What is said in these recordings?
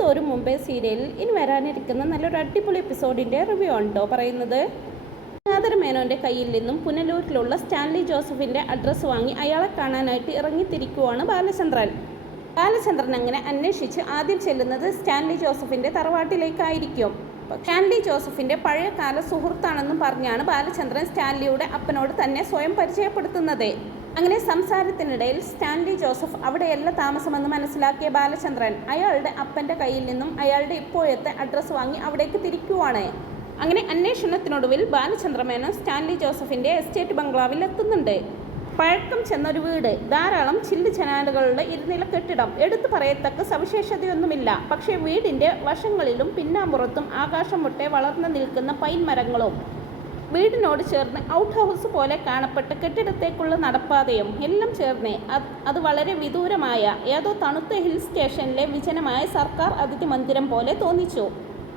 തോരും മുമ്പേ സീരിയലിൽ ഇനി വരാനിരിക്കുന്ന നല്ലൊരു അടിപൊളി എപ്പിസോഡിൻ്റെ റിവ്യൂ ഉണ്ടോ പറയുന്നത്. ഗംഗാധര മേനോൻ്റെ കയ്യിൽ നിന്നും പുനലൂരിലുള്ള സ്റ്റാൻലി ജോസഫിൻ്റെ അഡ്രസ്സ് വാങ്ങി അയാളെ കാണാനായിട്ട് ഇറങ്ങിത്തിരിക്കുവാണ് ബാലചന്ദ്രൻ. ബാലചന്ദ്രൻ അങ്ങനെ അന്വേഷിച്ച് ആദ്യം ചെല്ലുന്നത് സ്റ്റാൻലി ജോസഫിൻ്റെ തറവാട്ടിലേക്കായിരിക്കും. സ്റ്റാൻലി ജോസഫിൻ്റെ പഴയകാല സുഹൃത്താണെന്നും പറഞ്ഞാണ് ബാലചന്ദ്രൻ സ്റ്റാൻലിയുടെ അപ്പനോട് തന്നെ സ്വയം പരിചയപ്പെടുത്തുന്നത്. അങ്ങനെ സംസാരത്തിനിടയിൽ സ്റ്റാൻലി ജോസഫ് അവിടെയല്ല താമസമെന്ന് മനസ്സിലാക്കിയ ബാലചന്ദ്രൻ അയാളുടെ അപ്പൻ്റെ കയ്യിൽ നിന്നും അയാളുടെ ഇപ്പോഴത്തെ അഡ്രസ്സ് വാങ്ങി അവിടേക്ക് തിരിക്കുവാണ്. അങ്ങനെ അന്വേഷണത്തിനൊടുവിൽ ബാലചന്ദ്രമേനോൻ സ്റ്റാൻലി ജോസഫിൻ്റെ എസ്റ്റേറ്റ് ബംഗ്ലാവിൽ എത്തുന്നുണ്ട്. പഴക്കം ചെന്നൊരു വീട്, ധാരാളം ചില്ല് ജനാലുകളുടെ ഇരുനില കെട്ടിടം, എടുത്തു പറയത്തക്ക സവിശേഷതയൊന്നുമില്ല. പക്ഷേ വീടിൻ്റെ വശങ്ങളിലും പിന്നാമ്പുറത്തും ആകാശം മുട്ടെ വളർന്നു നിൽക്കുന്ന പൈൻ മരങ്ങളും വീടിനോട് ചേർന്ന് ഔട്ട് ഹൗസ് പോലെ കാണപ്പെട്ട കെട്ടിടത്തേക്കുള്ള നടപ്പാതയും എല്ലാം ചേർന്ന് അത് വളരെ വിദൂരമായ ഏതോ തണുത്ത ഹിൽ സ്റ്റേഷനിലെ വിജനമായ സർക്കാർ അതിഥി മന്ദിരം പോലെ തോന്നിച്ചു.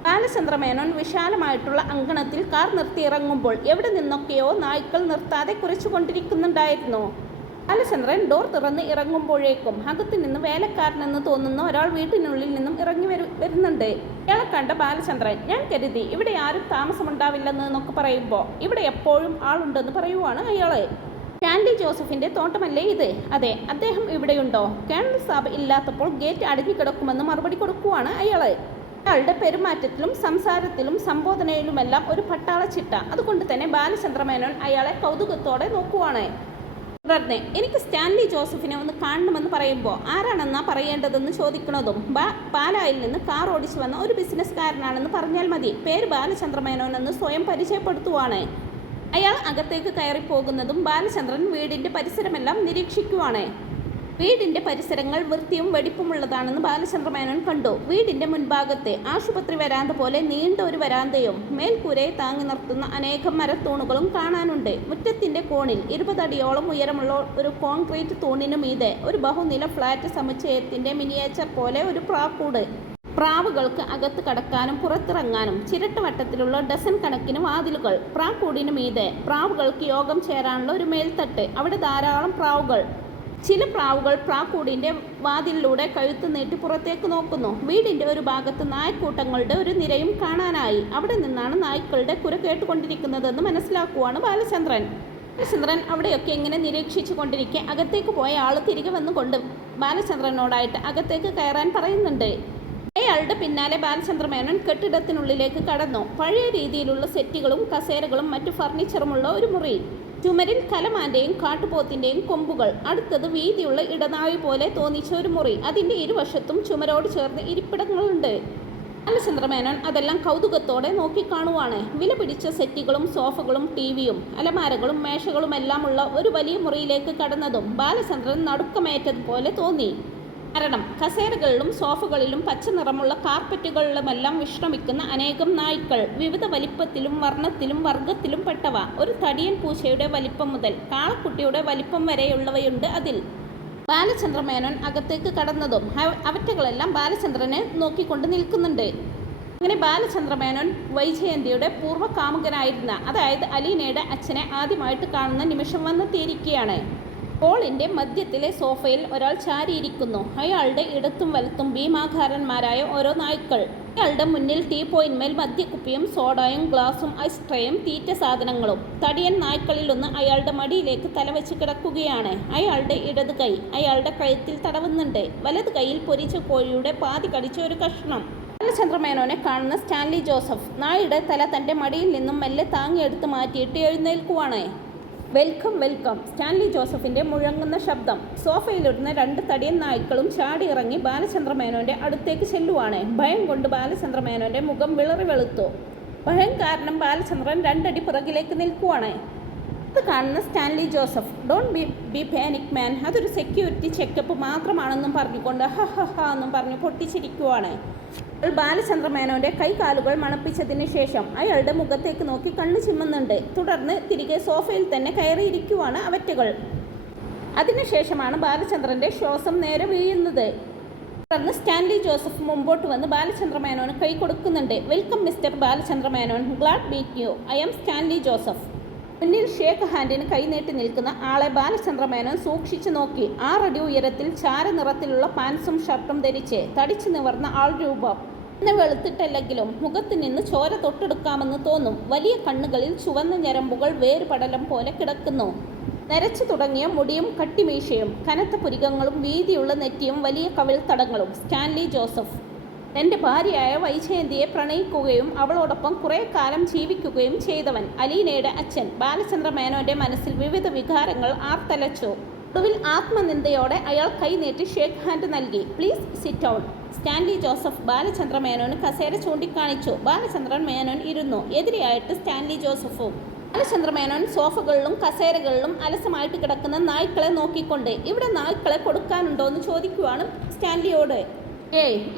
ബാലചന്ദ്രമേനോൻ വിശാലമായിട്ടുള്ള അങ്കണത്തിൽ കാർ നിർത്തിയിറങ്ങുമ്പോൾ എവിടെ നിന്നൊക്കെയോ നായ്ക്കൾ നിർത്താതെ കുരച്ചുകൊണ്ടിരിക്കുന്നുണ്ടായിരുന്നു. ബാലചന്ദ്രൻ ഡോർ തുറന്ന് ഇറങ്ങുമ്പോഴേക്കും അകത്തു നിന്ന് വേലക്കാരനെന്ന് തോന്നുന്ന ഒരാൾ വീട്ടിനുള്ളിൽ നിന്നും ഇറങ്ങി വരുന്നുണ്ട്. ഇയാളെ കണ്ട ബാലചന്ദ്രൻ, ഞാൻ കരുതി ഇവിടെ ആരും താമസമുണ്ടാവില്ലെന്നൊക്കെ പറയുമ്പോൾ ഇവിടെ എപ്പോഴും ആളുണ്ടെന്ന് പറയുവാണ് അയാള്. സ്റ്റാൻലി ജോസഫിൻ്റെ തോട്ടമല്ലേ ഇത്? അതെ, അദ്ദേഹം ഇവിടെയുണ്ടോ? കേണൽ സാബ് ഇല്ലാത്തപ്പോൾ ഗേറ്റ് അടഞ്ഞുകിടക്കുമെന്ന് മറുപടി കൊടുക്കുവാണ് അയാള്. അയാളുടെ പെരുമാറ്റത്തിലും സംസാരത്തിലും സംബോധനയിലുമെല്ലാം ഒരു പട്ടാള ചിട്ട. അതുകൊണ്ട് തന്നെ ബാലചന്ദ്രമേനോൻ അയാളെ കൗതുകത്തോടെ നോക്കുവാണ്. തുടർന്ന്, എനിക്ക് സ്റ്റാൻലി ജോസഫിനെ ഒന്ന് കാണണമെന്ന് പറയുമ്പോൾ ആരാണെന്നാ പറയേണ്ടതെന്ന് ചോദിക്കുന്നതും പാലായിൽ നിന്ന് കാർ ഓടിച്ചു വന്ന ഒരു ബിസിനസ്സുകാരനാണെന്ന് പറഞ്ഞാൽ മതി. പേര് ബാലചന്ദ്രമേനോൻ എന്ന് സ്വയം പരിചയപ്പെടുത്തുവാണ്. അയാൾ അകത്തേക്ക് കയറിപ്പോകുന്നതും ബാലചന്ദ്രൻ വീടിൻ്റെ പരിസരമെല്ലാം നിരീക്ഷിക്കുവാണ്. വീടിൻ്റെ പരിസരങ്ങൾ വൃത്തിയും വെടിപ്പുമുള്ളതാണെന്ന് ബാലചന്ദ്രമേനോൻ കണ്ടു. വീടിൻ്റെ മുൻഭാഗത്തെ ആശുപത്രി വരാന്ത പോലെ നീണ്ട ഒരു വരാന്തയും മേൽക്കൂരയെ താങ്ങി നിർത്തുന്ന അനേകം മരത്തൂണുകളും കാണാനുണ്ട്. മുറ്റത്തിൻ്റെ കോണിൽ 20 അടിയോളം ഉയരമുള്ള ഒരു കോൺക്രീറ്റ് തൂണിനു മീതെ ഒരു ബഹുനില ഫ്ലാറ്റ് സമുച്ചയത്തിൻ്റെ മിനിയേച്ചർ പോലെ ഒരു പ്രാക്കൂട്. പ്രാവുകൾക്ക് അകത്ത് കടക്കാനും പുറത്തിറങ്ങാനും ചിരട്ടവട്ടത്തിലുള്ള ഡസൻ കണക്കിന് വാതിലുകൾ. പ്രാക്കൂടിനു മീതെ പ്രാവുകൾക്ക് യോഗം ചേരാനുള്ള ഒരു മേൽത്തട്ട്. അവിടെ ധാരാളം പ്രാവുകൾ. ചില പ്രാവുകൾ പ്രാക്കൂടിൻ്റെ വാതിലിലൂടെ കഴുത്ത് നീട്ടി പുറത്തേക്ക് നോക്കുന്നു. വീടിൻ്റെ ഒരു ഭാഗത്ത് നായ്ക്കൂട്ടങ്ങളുടെ ഒരു നിരയും കാണാനായി. അവിടെ നിന്നാണ് നായ്ക്കളുടെ കുര കേട്ടുകൊണ്ടിരിക്കുന്നതെന്ന് മനസ്സിലാക്കുവാണ് ബാലചന്ദ്രൻ. അവിടെയൊക്കെ ഇങ്ങനെ നിരീക്ഷിച്ചു കൊണ്ടിരിക്കെ അകത്തേക്ക് പോയ ആൾ തിരികെ വന്നുകൊണ്ട് ബാലചന്ദ്രനോടായിട്ട് അകത്തേക്ക് കയറാൻ പറയുന്നുണ്ട്. അയാളുടെ പിന്നാലെ ബാലചന്ദ്രമേനോൻ കെട്ടിടത്തിനുള്ളിലേക്ക് കടന്നു. പഴയ രീതിയിലുള്ള സെറ്റുകളും കസേരകളും മറ്റു ഫർണിച്ചറുമുള്ള ഒരു മുറി. ചുമരിൽ കലമാൻ്റെയും കാട്ടുപോത്തിൻ്റെയും കൊമ്പുകൾ. അടുത്തത് വീതിയുള്ള ഇടനാഴി പോലെ തോന്നിച്ച ഒരു മുറി. അതിൻ്റെ ഇരുവശത്തും ചുമരോട് ചേർന്ന് ഇരിപ്പിടങ്ങളുണ്ട്. ബാലചന്ദ്രമേനോൻ അതെല്ലാം കൗതുകത്തോടെ നോക്കിക്കാണുവാണ്. വില പിടിച്ച സെറ്റുകളും സോഫകളും ടിവിയും അലമാരകളും മേശകളുമെല്ലാമുള്ള ഒരു വലിയ മുറിയിലേക്ക് കടന്നതും ബാലചന്ദ്രൻ നടുക്കമേറ്റതുപോലെ തോന്നി. കാരണം കസേരകളിലും സോഫകളിലും പച്ച നിറമുള്ള കാർപ്പറ്റുകളിലുമെല്ലാം വിശ്രമിക്കുന്ന അനേകം നായ്ക്കൾ. വിവിധ വലിപ്പത്തിലും വർണ്ണത്തിലും വർഗത്തിലും പെട്ടവ. ഒരു തടിയൻ പൂച്ചയുടെ വലിപ്പം മുതൽ കാളക്കുട്ടിയുടെ വലിപ്പം വരെയുള്ളവയുണ്ട് അതിൽ. ബാലചന്ദ്രമേനോൻ അകത്തേക്ക് കടന്നതും അവറ്റകളെല്ലാം ബാലചന്ദ്രനെ നോക്കിക്കൊണ്ട് നിൽക്കുന്നുണ്ട്. അങ്ങനെ ബാലചന്ദ്രമേനോൻ വൈജയന്തിയുടെ പൂർവ്വകാമുകനായിരുന്ന, അതായത് അലീനയുടെ അച്ഛനെ ആദ്യമായിട്ട് കാണുന്ന നിമിഷം വന്നെത്തിയിരിക്കുകയാണ്. ഹോളിൻ്റെ മധ്യത്തിലെ സോഫയിൽ ഒരാൾ ചാരിയിരിക്കുന്നു. അയാളുടെ ഇടത്തും വലത്തും ഭീമാകാരന്മാരായ ഓരോ നായ്ക്കൾ. അയാളുടെ മുന്നിൽ ടീപ്പോയിന്മേൽ മദ്യക്കുപ്പിയും സോഡയും ഗ്ലാസും ഐസ് ട്രേയും തീറ്റ സാധനങ്ങളും. തടിയൻ നായ്ക്കളിലൊന്ന് അയാളുടെ മടിയിലേക്ക് തലവെച്ച് കിടക്കുകയാണ്. അയാളുടെ ഇടത് കൈ അയാളുടെ കഴുത്തിൽ തടവുന്നുണ്ട്. വലത് കൈയിൽ പൊരിച്ച കോഴിയുടെ പാതി കടിച്ച ഒരു കഷ്ണം. ബാലചന്ദ്രമേനോനെ കാണുന്ന സ്റ്റാൻലി ജോസഫ് നായുടെ തല തൻ്റെ മടിയിൽ നിന്നും മെല്ലെ താങ്ങിയെടുത്ത് മാറ്റിയിട്ട് എഴുന്നേൽക്കുവാണ്. Welcome welcome. സ്റ്റാൻലി ജോസഫിൻ്റെ മുഴങ്ങുന്ന ശബ്ദം. സോഫയിലിരുന്ന 2 തടിയൻ നായ്ക്കളും ചാടി ഇറങ്ങി ബാലചന്ദ്രമേനോൻ്റെ അടുത്തേക്ക് ചെല്ലുവാണ്. ഭയം കൊണ്ട് ബാലചന്ദ്രമേനോൻ്റെ മുഖം വിളറി വെളുത്തു. ഭയം കാരണം ബാലചന്ദ്രൻ 2 അടി പുറകിലേക്ക് നിൽക്കുവാണ്. അത് കാണുന്ന Stanley Joseph, don't be panic man, അതൊരു സെക്യൂരിറ്റി ചെക്കപ്പ് മാത്രമാണെന്നും പറഞ്ഞുകൊണ്ട് എന്നും പറഞ്ഞ് പൊട്ടിച്ചിരിക്കുവാണ്. ബാലചന്ദ്രമേനോൻ്റെ കൈകാലുകൾ മണപ്പിച്ചതിന് ശേഷം അയാളുടെ മുഖത്തേക്ക് നോക്കി കണ്ണു ചിമ്മുന്നുണ്ട്. തുടർന്ന് തിരികെ സോഫയിൽ തന്നെ കയറിയിരിക്കുവാണ് അവറ്റകൾ. അതിനുശേഷമാണ് ബാലചന്ദ്രൻ്റെ ശ്വാസം നേരെ വീഴുന്നത്. തുടർന്ന് സ്റ്റാൻലി ജോസഫ് മുമ്പോട്ട് വന്ന് ബാലചന്ദ്രമേനോന് കൈ കൊടുക്കുന്നുണ്ട്. Welcome mister Balachandra Menon, glad meet you. I am Stanley Joseph. മുന്നിൽ ഷേക്ക് ഹാൻഡിന് കൈനീട്ടി നിൽക്കുന്ന ആളെ ബാലചന്ദ്ര മേനോൻ സൂക്ഷിച്ചു നോക്കി. 6 അടി ഉയരത്തിൽ ചാരനിറത്തിലുള്ള പാൻസും ഷർട്ടും ധരിച്ച് തടിച്ചു നിവർന്ന ആൾ രൂപം. ഇന്ന് വെളുത്തിട്ടല്ലെങ്കിലും മുഖത്ത് നിന്ന് ചോര തൊട്ടെടുക്കാമെന്ന് തോന്നും. വലിയ കണ്ണുകളിൽ ചുവന്ന ഞരമ്പുകൾ വേരുപടലം പോലെ കിടക്കുന്നു. നരച്ചു തുടങ്ങിയ മുടിയും കട്ടിമീശയും കനത്ത പുരികങ്ങളും വീതിയുള്ള നെറ്റിയും വലിയ കവിൾത്തടങ്ങളും. സ്റ്റാൻലി ജോസഫ് തൻ്റെ ഭാര്യയായ വൈജയന്തിയെ പ്രണയിക്കുകയും അവളോടൊപ്പം കുറേ കാലം ജീവിക്കുകയും ചെയ്തവൻ. അലീനയുടെ അച്ഛൻ. ബാലചന്ദ്ര മേനോന്റെ മനസ്സിൽ വിവിധ വികാരങ്ങൾ ആർത്തലച്ചു. ഒടുവിൽ ആത്മനിന്ദയോടെ അയാൾ കൈനീട്ടി ഷേക്ക് ഹാൻഡ് നൽകി. Please sit down. Stanley Joseph Balachandra മേനോന് കസേര ചൂണ്ടിക്കാണിച്ചു. ബാലചന്ദ്രൻ മേനോൻ ഇരുന്നു. എതിരെയായിട്ട് സ്റ്റാൻലി ജോസഫും. ബാലചന്ദ്ര മേനോൻ സോഫകളിലും കസേരകളിലും അലസമായിട്ട് കിടക്കുന്ന നായ്ക്കളെ നോക്കിക്കൊണ്ട് ഇവിടെ നായ്ക്കളെ കൊടുക്കാനുണ്ടോ എന്ന് ചോദിക്കുവാണ് സ്റ്റാൻലിയോട്.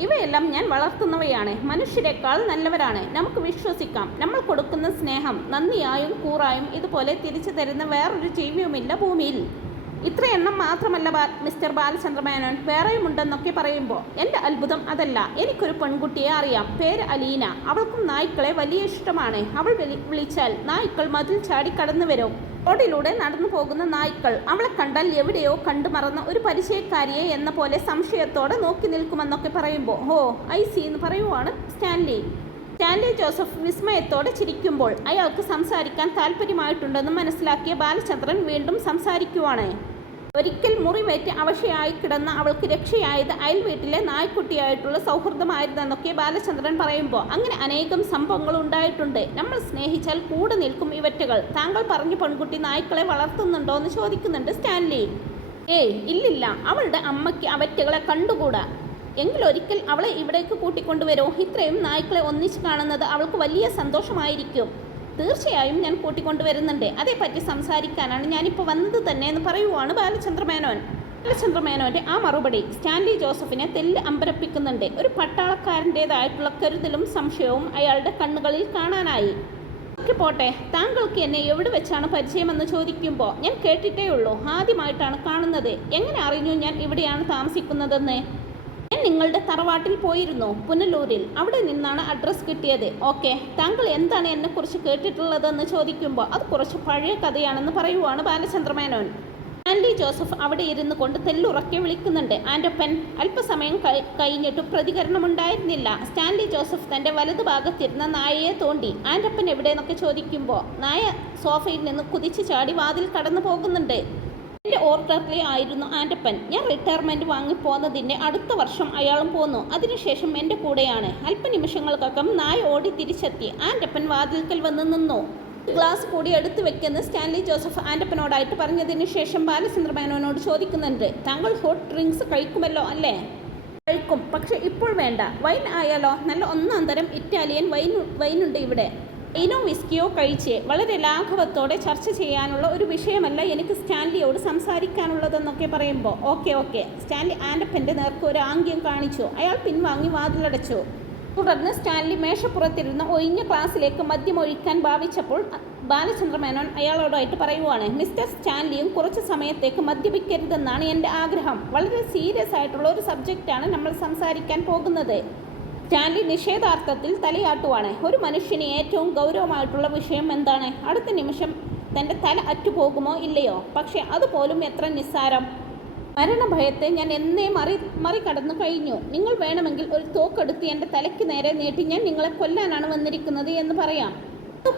ഇവയെല്ലാം ഞാൻ വളർത്തുന്നവയാണ്. മനുഷ്യരെക്കാൾ നല്ലവരാണ്. നമുക്ക് വിശ്വസിക്കാം. നമ്മൾ കൊടുക്കുന്ന സ്നേഹം നന്ദിയായും കൂറായും ഇതുപോലെ തിരിച്ചു തരുന്ന വേറൊരു ജീവിയുമില്ല ഭൂമിയിൽ. ഇത്രയെണ്ണം മാത്രമല്ല മിസ്റ്റർ ബാലചന്ദ്ര മേനോൻ, വേറെയുമുണ്ടെന്നൊക്കെ പറയുമ്പോൾ എൻ്റെ അത്ഭുതം അതല്ല. എനിക്കൊരു പെൺകുട്ടിയെ അറിയാം. പേര് അലീന. അവൾക്കും നായ്ക്കളെ വലിയ ഇഷ്ടമാണ്. അവൾ വിളിച്ചാൽ നായ്ക്കൾ മതിൽ ചാടി കടന്നു വരും. റോഡിലൂടെ നടന്നു പോകുന്ന നായ്ക്കൾ അവളെ കണ്ടാൽ എവിടെയോ കണ്ടു മറന്ന ഒരു പരിചയക്കാരിയെ എന്ന പോലെ സംശയത്തോടെ നോക്കി നിൽക്കുമെന്നൊക്കെ പറയുമ്പോൾ ഹോ ഐ സി എന്ന് പറയുവാണ് സ്റ്റാൻലി. സ്റ്റാൻലി ജോസഫ് വിസ്മയത്തോടെ ചിരിക്കുമ്പോൾ അയാൾക്ക് സംസാരിക്കാൻ താല്പര്യമായിട്ടുണ്ടെന്ന് മനസ്സിലാക്കിയ ബാലചന്ദ്രൻ വീണ്ടും സംസാരിക്കുവാണ്. ഒരിക്കൽ മുറിവേറ്റ് അവശയായി കിടന്ന അവൾക്ക് രക്ഷയായത് അയൽ വീട്ടിലെ നായ്ക്കുട്ടിയായിട്ടുള്ള സൗഹൃദമായിരുന്നെന്നൊക്കെ ബാലചന്ദ്രൻ പറയുമ്പോൾ അങ്ങനെ അനേകം സംഭവങ്ങൾ ഉണ്ടായിട്ടുണ്ട്. നമ്മൾ സ്നേഹിച്ചാൽ കൂടെ നിൽക്കും ഇവറ്റകൾ. താങ്കൾ പറഞ്ഞു പെൺകുട്ടി നായ്ക്കളെ വളർത്തുന്നുണ്ടോ എന്ന് ചോദിക്കുന്നുണ്ട് സ്റ്റാൻലി. ഇല്ലില്ല, അവളുടെ അമ്മയ്ക്ക് അവറ്റകളെ കണ്ടുകൂടാ. എങ്കിലൊരിക്കൽ അവളെ ഇവിടേക്ക് കൂട്ടിക്കൊണ്ടുവരൂ. ഇത്രയും നായ്ക്കളെ ഒന്നിച്ച് കാണുന്നത് അവൾക്ക് വലിയ സന്തോഷമായിരിക്കും. തീർച്ചയായും ഞാൻ കൂട്ടിക്കൊണ്ടുവരുന്നുണ്ട്. അതേപ്പറ്റി സംസാരിക്കാനാണ് ഞാനിപ്പോൾ വന്നത് തന്നെ എന്ന് പറയുവാണ് ബാലചന്ദ്ര മേനോൻ. ബാലചന്ദ്ര മേനോന്റെ ആ മറുപടി സ്റ്റാൻലി ജോസഫിനെ തെല്ല് അമ്പരപ്പിക്കുന്നുണ്ട്. ഒരു പട്ടാളക്കാരൻ്റെതായിട്ടുള്ള കരുതലും സംശയവും അയാളുടെ കണ്ണുകളിൽ കാണാനായി. പോട്ടെ, താങ്കൾക്ക് എന്നെ എവിടെ വെച്ചാണ് പരിചയമെന്ന് ചോദിക്കുമ്പോൾ ഞാൻ കേട്ടിട്ടേ ഉള്ളൂ. ആദ്യമായിട്ടാണ് കാണുന്നത്. എങ്ങനെ അറിഞ്ഞു ഞാൻ ഇവിടെയാണ് താമസിക്കുന്നതെന്ന്? ഞാൻ നിങ്ങളുടെ തറവാട്ടിൽ പോയിരുന്നു, പുനലൂരിൽ. അവിടെ നിന്നാണ് അഡ്രസ്സ് കിട്ടിയത്. ഓക്കെ, താങ്കൾ എന്താണ് എന്നെക്കുറിച്ച് കേട്ടിട്ടുള്ളതെന്ന് ചോദിക്കുമ്പോൾ അത് കുറച്ച് പഴയ കഥയാണെന്ന് പറയുവാണ് ബാലചന്ദ്ര മേനോൻ. സ്റ്റാൻലി ജോസഫ് അവിടെ ഇരുന്ന് കൊണ്ട് തെല്ലുറക്കെ വിളിക്കുന്നുണ്ട്. ആൻ്റപ്പൻ. അല്പസമയം കഴിഞ്ഞിട്ടും പ്രതികരണമുണ്ടായിരുന്നില്ല. സ്റ്റാൻലി ജോസഫ് തൻ്റെ വലതുഭാഗത്തിരുന്ന നായയെ തോണ്ടി. ആൻ്റപ്പൻ എവിടെയെന്നൊക്കെ ചോദിക്കുമ്പോൾ നായ സോഫയിൽ നിന്ന് കുതിച്ചു ചാടി വാതിൽ കടന്നു പോകുന്നുണ്ട്. എൻ്റെ ഓർഡറിലെ ആയിരുന്നു ആൻ്റപ്പൻ. ഞാൻ റിട്ടയർമെൻറ്റ് വാങ്ങിപ്പോന്നതിൻ്റെ അടുത്ത വർഷം അയാളും പോന്നു. അതിനുശേഷം എൻ്റെ കൂടെയാണ്. അല്പനിമിഷങ്ങൾക്കകം നായ ഓടി തിരിച്ചെത്തി. ആൻ്റപ്പൻ വാതിൽക്കൽ വന്ന് നിന്നു. ഗ്ലാസ് കൂടി എടുത്തു വെക്കുന്ന സ്റ്റാൻലി ജോസഫ് ആൻ്റപ്പനോടായിട്ട് പറഞ്ഞതിന് ശേഷം ബാലചന്ദ്ര മേനോനോട് ചോദിക്കുന്നുണ്ട്. താങ്കൾ ഹോട്ട് ഡ്രിങ്ക്സ് കഴിക്കുമല്ലോ അല്ലേ? കഴിക്കും, പക്ഷെ ഇപ്പോൾ വേണ്ട. വൈൻ ആയാലോ? നല്ല ഒന്നാം തരം ഇറ്റാലിയൻ വൈനുണ്ട് ഇവിടെ. വൈനോ വിസ്കിയോ കഴിച്ച് വളരെ ലാഘവത്തോടെ ചർച്ച ചെയ്യാനുള്ള ഒരു വിഷയമല്ല എനിക്ക് സ്റ്റാൻലിയോട് സംസാരിക്കാനുള്ളതെന്നൊക്കെ പറയുമ്പോൾ ഓക്കെ. സ്റ്റാൻലി ആൻ്റപ്പൻ്റെ നേർക്ക് ഒരു ആംഗ്യം കാണിച്ചു. അയാൾ പിൻവാങ്ങി വാതിലടച്ചു. തുടർന്ന് സ്റ്റാൻലി മേശപ്പുറത്തിരുന്ന ഒഴിഞ്ഞ ക്ലാസ്സിലേക്ക് മദ്യമൊഴിക്കാൻ ഭാവിച്ചപ്പോൾ ബാലചന്ദ്ര മേനോൻ അയാളോടായിട്ട് പറയുവാണ്. മിസ്റ്റർ സ്റ്റാൻലിയും കുറച്ച് സമയത്തേക്ക് മദ്യപിക്കരുതെന്നാണ് എൻ്റെ ആഗ്രഹം. വളരെ സീരിയസ് ആയിട്ടുള്ള ഒരു സബ്ജക്റ്റാണ് നമ്മൾ സംസാരിക്കാൻ പോകുന്നത്. സ്റ്റാൻലി നിഷേധാർത്ഥത്തിൽ തലയാട്ടുവാണ്. ഒരു മനുഷ്യന് ഏറ്റവും ഗൗരവമായിട്ടുള്ള വിഷയം എന്താണ്? അടുത്ത നിമിഷം തൻ്റെ തല അറ്റുപോകുമോ ഇല്ലയോ? പക്ഷെ അതുപോലും എത്ര നിസ്സാരം. മരണഭയത്തെ ഞാൻ എന്നേ മറികടന്നു കഴിഞ്ഞു. നിങ്ങൾ വേണമെങ്കിൽ ഒരു തോക്കെടുത്ത് എൻ്റെ തലയ്ക്ക് നേരെ നീട്ടി ഞാൻ നിങ്ങളെ കൊല്ലാനാണ് വന്നിരിക്കുന്നത് എന്ന് പറയാം.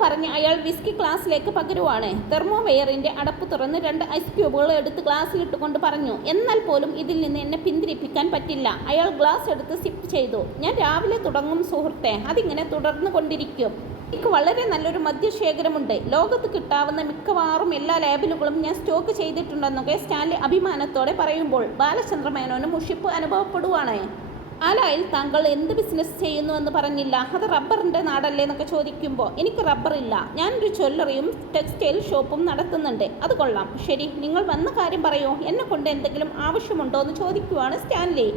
പറഞ്ഞ് അയാൾ വിസ്കി ഗ്ലാസ്സിലേക്ക് പകരുവാണ്. തെർമോവെയറിൻ്റെ അടപ്പ് തുറന്ന് 2 ഐസ് ക്യൂബുകൾ എടുത്ത് ഗ്ലാസ്സിലിട്ടുകൊണ്ട് പറഞ്ഞു. എന്നാൽ പോലും ഇതിൽ നിന്ന് എന്നെ പിന്തിരിപ്പിക്കാൻ പറ്റില്ല. അയാൾ ഗ്ലാസ് എടുത്ത് സിപ്പ് ചെയ്തു. ഞാൻ രാവിലെ തുടങ്ങും സുഹൃത്തെ, അതിങ്ങനെ തുടർന്നു കൊണ്ടിരിക്കും. എനിക്ക് വളരെ നല്ലൊരു മദ്യശേഖരമുണ്ട്. ലോകത്ത് കിട്ടാവുന്ന മിക്കവാറും എല്ലാ ലേബലുകളും ഞാൻ സ്റ്റോക്ക് ചെയ്തിട്ടുണ്ടെന്നൊക്കെ സ്റ്റാൻലി അഭിമാനത്തോടെ പറയുമ്പോൾ ബാലചന്ദ്ര മേനോന് മുഷിപ്പ് അനുഭവപ്പെടുവാണ്. ആലായിൽ താങ്കൾ എന്ത് ബിസിനസ് ചെയ്യുന്നുവെന്ന് പറഞ്ഞില്ല. അത് റബ്ബറിൻ്റെ നാടല്ലേ എന്നൊക്കെ ചോദിക്കുമ്പോൾ എനിക്ക് റബ്ബറില്ല. ഞാനൊരു ജ്വല്ലറിയും ടെക്സ്റ്റൈൽ ഷോപ്പും നടത്തുന്നുണ്ട്. അത് കൊള്ളാം. ശരി, നിങ്ങൾ വന്ന കാര്യം പറയൂ. എന്നെ കൊണ്ട് എന്തെങ്കിലും ആവശ്യമുണ്ടോ എന്ന് ചോദിക്കുവാണ് സ്റ്റാൻലി.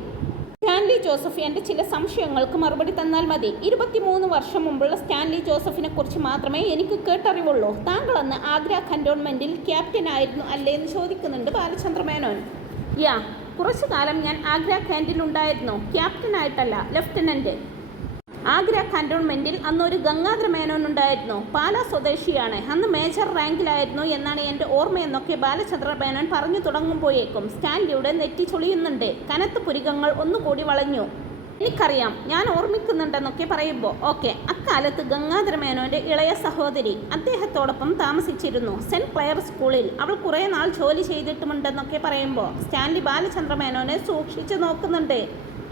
സ്റ്റാൻലി ജോസഫ് എൻ്റെ ചില സംശയങ്ങൾക്ക് മറുപടി തന്നാൽ മതി. 23 വർഷം മുമ്പുള്ള സ്റ്റാൻലി ജോസഫിനെ കുറിച്ച് മാത്രമേ എനിക്ക് കേട്ടറിവുള്ളൂ. താങ്കൾ അന്ന് ആഗ്ര കൻ്റോൺമെൻറ്റിൽ ക്യാപ്റ്റൻ ആയിരുന്നു അല്ലേ എന്ന് ചോദിക്കുന്നുണ്ട് ബാലചന്ദ്ര മേനോൻ. കുറച്ചു കാലം ഞാൻ ആഗ്ര ക്യാൻറ്റീനിലുണ്ടായിരുന്നു. ക്യാപ്റ്റനായിട്ടല്ല, ലെഫ്റ്റനൻറ്റ്. ആഗ്ര കന്റോൺമെന്റിൽ അന്നൊരു ഗംഗാധര മേനോൻ ഉണ്ടായിരുന്നു. പാലാ സ്വദേശിയാണ്. അന്ന് മേജർ റാങ്കിലായിരുന്നു എന്നാണ് എൻ്റെ ഓർമ്മയെന്നൊക്കെ ബാലചന്ദ്ര മേനോൻ പറഞ്ഞു തുടങ്ങുമ്പോഴേക്കും സ്റ്റാൻലിയുടെ നെറ്റി ചൊളിയുന്നുണ്ട്. കനത്ത പുരികങ്ങൾ ഒന്നുകൂടി വളഞ്ഞു. എനിക്കറിയാം, ഞാൻ ഓർമ്മിക്കുന്നുണ്ടെന്നൊക്കെ പറയുമ്പോൾ ഓക്കെ. അക്കാലത്ത് ഗംഗാധര മേനോൻ്റെ ഇളയ സഹോദരി അദ്ദേഹത്തോടൊപ്പം താമസിച്ചിരുന്നു. സെൻറ്റ് ക്ലെയർ സ്കൂളിൽ. അവൾ കുറേ നാൾ ജോലി ചെയ്തിട്ടുമുണ്ടെന്നൊക്കെ പറയുമ്പോൾ സ്റ്റാൻലി ബാലചന്ദ്ര മേനോനെ സൂക്ഷിച്ചു നോക്കുന്നുണ്ട്.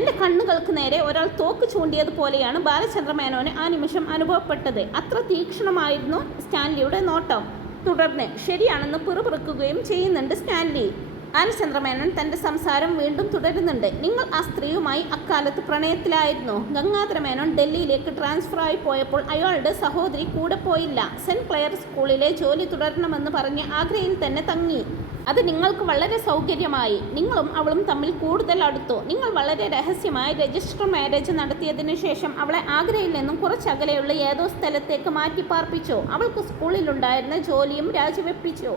എൻ്റെ കണ്ണുകൾക്ക് നേരെ ഒരാൾ തോക്ക് ചൂണ്ടിയതുപോലെയാണ് ബാലചന്ദ്ര മേനോന് ആ നിമിഷം അനുഭവപ്പെട്ടത്. അത്ര തീക്ഷ്ണമായിരുന്നു സ്റ്റാൻലിയുടെ നോട്ടം. തുടർന്ന് ശരിയാണെന്ന് പിറുപിറുക്കുകയും ചെയ്യുന്നുണ്ട് സ്റ്റാൻലി. ബാലചന്ദ്ര മേനോൻ തൻ്റെ സംസാരം വീണ്ടും തുടരുന്നുണ്ട്. നിങ്ങൾ ആ സ്ത്രീയുമായി അക്കാലത്ത് പ്രണയത്തിലായിരുന്നു. ഗംഗാധര മേനോൻ ഡൽഹിയിലേക്ക് ട്രാൻസ്ഫർ ആയി പോയപ്പോൾ അയാളുടെ സഹോദരി കൂടെ പോയില്ല. സെൻറ്റ് ക്ലെയർ സ്കൂളിലെ ജോലി തുടരണമെന്ന് പറഞ്ഞ് ആഗ്രയിൽ തന്നെ തങ്ങി. അത് നിങ്ങൾക്ക് വളരെ സൗകര്യമായി. നിങ്ങളും അവളും തമ്മിൽ കൂടുതൽ അടുത്തു. നിങ്ങൾ വളരെ രഹസ്യമായി രജിസ്റ്റർ മാരേജ് നടത്തിയതിനു ശേഷം അവളെ ആഗ്രയിൽ നിന്നും കുറച്ചകലെയുള്ള ഏതോ സ്ഥലത്തേക്ക് മാറ്റി പാർപ്പിച്ചു. അവൾക്ക് സ്കൂളിലുണ്ടായിരുന്ന ജോലിയും രാജിവെപ്പിച്ചു.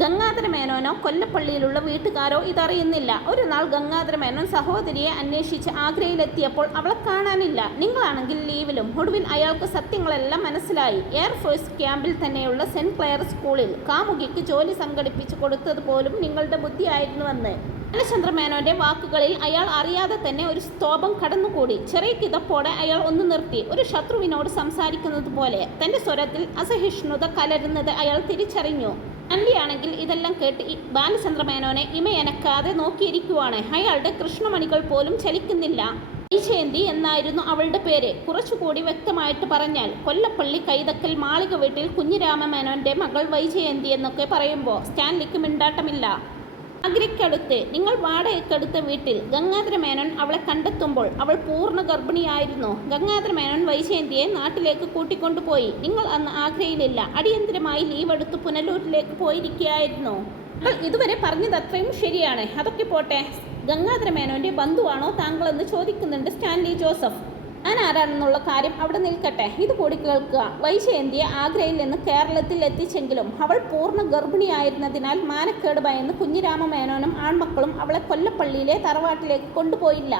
ഗംഗാധര മേനോനോ കൊല്ലപ്പള്ളിയിലുള്ള വീട്ടുകാരോ ഇതറിയുന്നില്ല. ഒരു നാൾ ഗംഗാധര മേനോൻ സഹോദരിയെ അന്വേഷിച്ച് ആഗ്രയിലെത്തിയപ്പോൾ അവളെ കാണാനില്ല. നിങ്ങളാണെങ്കിൽ ലീവിലും. ഒടുവിൽ അയാൾക്ക് സത്യങ്ങളെല്ലാം മനസ്സിലായി. എയർഫോഴ്സ് ക്യാമ്പിൽ തന്നെയുള്ള സെൻറ്റ് ക്ലെയർ സ്കൂളിൽ കാമുകിക്ക് ജോലി സംഘടിപ്പിച്ചു കൊടുത്തത് പോലും നിങ്ങളുടെ ബുദ്ധിയായിരുന്നുവെന്ന്. ബാലചന്ദ്ര മേനോന്റെ വാക്കുകളിൽ അയാൾ അറിയാതെ തന്നെ ഒരു സ്തോഭം കടന്നുകൂടി. ചെറിയ കിതപ്പോടെ അയാൾ ഒന്ന് നിർത്തി. ഒരു ശത്രുവിനോട് സംസാരിക്കുന്നത് പോലെ തന്റെ സ്വരത്തിൽ അസഹിഷ്ണുത കലരുന്നത് അയാൾ തിരിച്ചറിഞ്ഞു. അല്ലിയാണെങ്കിൽ ഇതെല്ലാം കേട്ട് ബാലചന്ദ്ര മേനോനെ ഇമയനക്കാതെ നോക്കിയിരിക്കുവാണ്. അയാളുടെ കൃഷ്ണമണികൾ പോലും ചലിക്കുന്നില്ല. വൈജയന്തി എന്നായിരുന്നു അവളുടെ പേര്. കുറച്ചുകൂടി വ്യക്തമായിട്ട് പറഞ്ഞാൽ കൊല്ലപ്പള്ളി കൈതക്കൽ മാളിക വീട്ടിൽ കുഞ്ഞിരാമ മേനോന്റെ മകൾ വൈജയന്തി എന്നൊക്കെ പറയുമ്പോൾ സ്റ്റാൻലിക്ക് മിണ്ടാട്ടമില്ല. ആഗ്രയ്ക്കടുത്ത് നിങ്ങൾ വാടകയ്ക്കടുത്ത വീട്ടിൽ ഗംഗാധര മേനോൻ അവളെ കണ്ടെത്തുമ്പോൾ അവൾ പൂർണ്ണ ഗർഭിണിയായിരുന്നു. ഗംഗാധര മേനോൻ വൈജയന്തിയെ നാട്ടിലേക്ക് കൂട്ടിക്കൊണ്ടുപോയി. നിങ്ങൾ അന്ന് ആഗ്രയിലില്ല. അടിയന്തരമായി ലീവ് എടുത്ത് പുനലൂരിലേക്ക് പോയിരിക്കുകയായിരുന്നു. ഇതുവരെ പറഞ്ഞത് അത്രയും ശരിയാണ്. അതൊക്കെ പോട്ടെ, ഗംഗാധര മേനോന്റെ ബന്ധുവാണോ താങ്കളെന്ന് ചോദിക്കുന്നുണ്ട് സ്റ്റാൻലി ജോസഫ്. ഞാൻ ആരാണെന്നുള്ള കാര്യം അവിടെ നിൽക്കട്ടെ, ഇത് കൂടി കേൾക്കുക. വൈജയന്തിയെ ആഗ്രയിൽ നിന്ന് കേരളത്തിൽ എത്തിച്ചെങ്കിലും അവൾ പൂർണ്ണ ഗർഭിണിയായിരുന്നതിനാൽ മാനക്കേട് ഭയന്ന് കുഞ്ഞിരാമ മേനോനും ആൺമക്കളും അവളെ കൊല്ലപ്പള്ളിയിലെ തറവാട്ടിലേക്ക് കൊണ്ടുപോയില്ല.